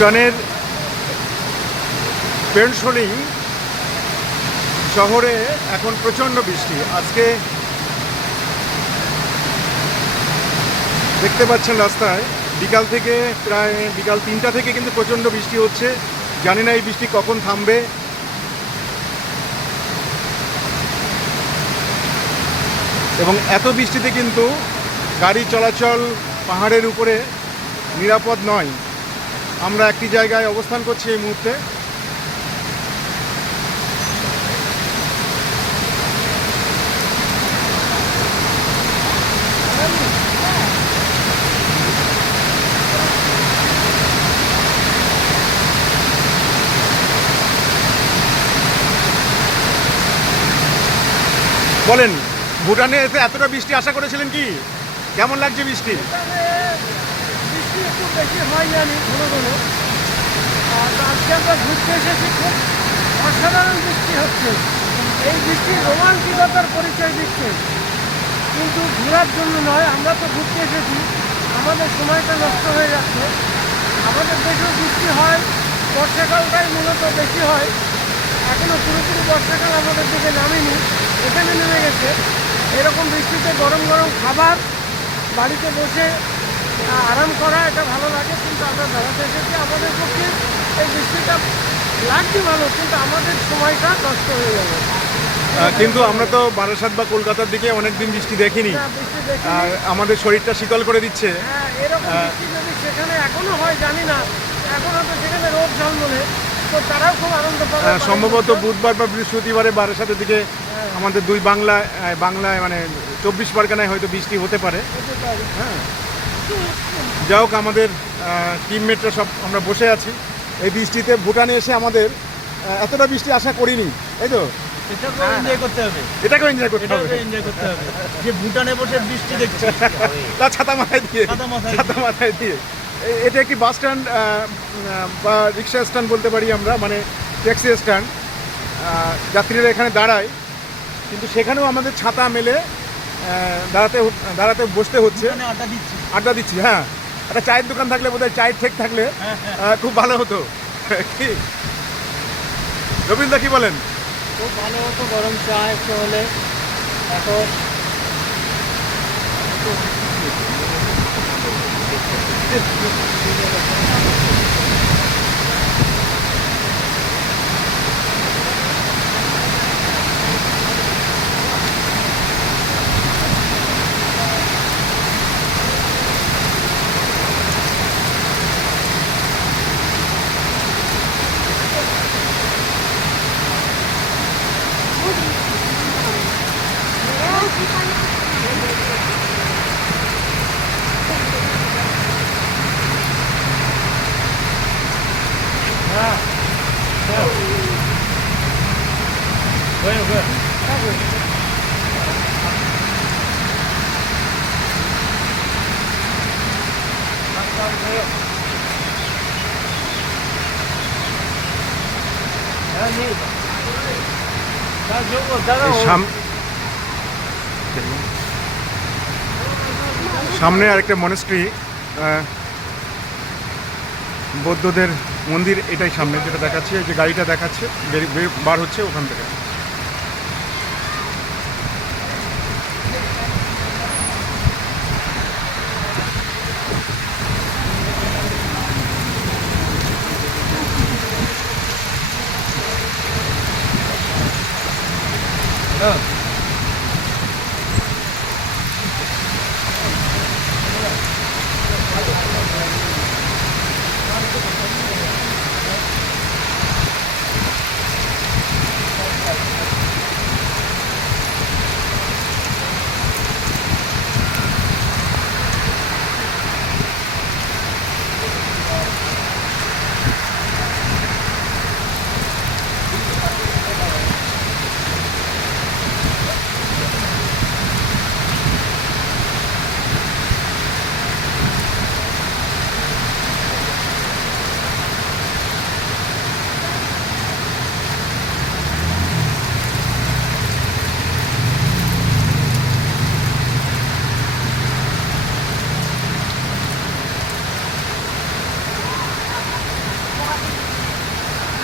ভুটানের পেনশনিং শহরে এখন প্রচণ্ড বৃষ্টি। আজকে দেখতে পাচ্ছেন রাস্তায়, বিকাল থেকে প্রায় বিকাল তিনটা থেকে কিন্তু প্রচণ্ড বৃষ্টি হচ্ছে। জানি না এই বৃষ্টি কখন থামবে। এবং এত বৃষ্টিতে কিন্তু গাড়ি চলাচল পাহাড়ের উপরে নিরাপদ নয়। আমরা একটি জায়গায় অবস্থান করছি এই মুহূর্তে। বলেন, ভুটানে এসে এতটা বৃষ্টি আশা করেছিলেন কি? কেমন লাগছে বৃষ্টি? বৃষ্টি একটু বেশি হয় জানি ঘন ঘন আর আজকে আমরা ঘুরতে এসেছি খুব অসাধারণ বৃষ্টি হচ্ছে। এই বৃষ্টি রোমান্টিকতার পরিচয় দিচ্ছে। কিন্তু ঘোরার জন্য নয়, আমরা তো ঘুরতে এসেছি। আমাদের সময়টা নষ্ট হয়ে যাচ্ছে। আমাদের দেশেও বৃষ্টি হয়, বর্ষাকালটাই মূলত বেশি হয়। এখনও পুরোপুরি বর্ষাকাল আমাদের দিকে নামেনি, এখানে নেমে গেছে। এরকম বৃষ্টিতে গরম গরম খাবার, বাড়িতে বসে আরাম করা এটা ভালো লাগে কিন্তু আমরা বেড়াতে এসেছি আমাদের পক্ষে এই বৃষ্টিটা লাগছে ভালো কিন্তু আমাদের সময়টা নষ্ট হয়ে যাবে। কিন্তু আমরা তো বারাসাত বা কলকাতার দিকে অনেক দিন বৃষ্টি দেখিনি। দেখি আর আমাদের শরীরটা শীতল করে দিচ্ছে। হ্যাঁ এরকম হ্যাঁ। যদি সেখানে এখনও হয় জানি না এখন হয়তো সেখানে রোদ ঝলমলে তো তারাও খুব আনন্দ পাবে। সম্ভবত বুধবার বা বৃহস্পতিবারে বারাসাতের দিকে আমাদের দুই বাংলা বাংলায় মানে চব্বিশ পরগনায় হয়তো বৃষ্টি হতে পারে। হতে পারে। হ্যাঁ। যাই হোক আমাদের টিমমেটরা সব আমরা বসে আছি। এই বৃষ্টিতে ভুটানে এসে আমাদের এতটা বৃষ্টি আশা করিনি। তাই তো? এটাকেও এনজয় করতে হবে। যে ভুটানে বসে বৃষ্টি দেখছি। তা ছাতা মাথায় দিয়ে। ছাতা মাথায় দিয়ে। এটা একটি বাস স্ট্যান্ড বা রিক্সা স্ট্যান্ড বলতে পারি আমরা মানে ট্যাক্সি স্ট্যান্ড যাত্রীরা এখানে দাঁড়ায়। কিন্তু সেখানেও আমাদের ছাতা মেলে দাঁড়াতে দাঁড়াতে বসতে হচ্ছে। আড্ডা দিচ্ছি। আড্ডা দিচ্ছি হ্যাঁ। একটা চায়ের দোকান থাকলে বোধহয় চায়ের ঠেক থাকলে খুব ভালো হতো। কি? রবীন্দ্র কি বলেন? খুব ভালো হতো গরম চা একটু হলে। এখন Bueno, সামনে আরেকটা মনেস্ট্রি বৌদ্ধদের মন্দির এটাই সামনে যেটা দেখাচ্ছে যে গাড়িটা দেখাচ্ছে বার হচ্ছে ওখান থেকে। 嗯。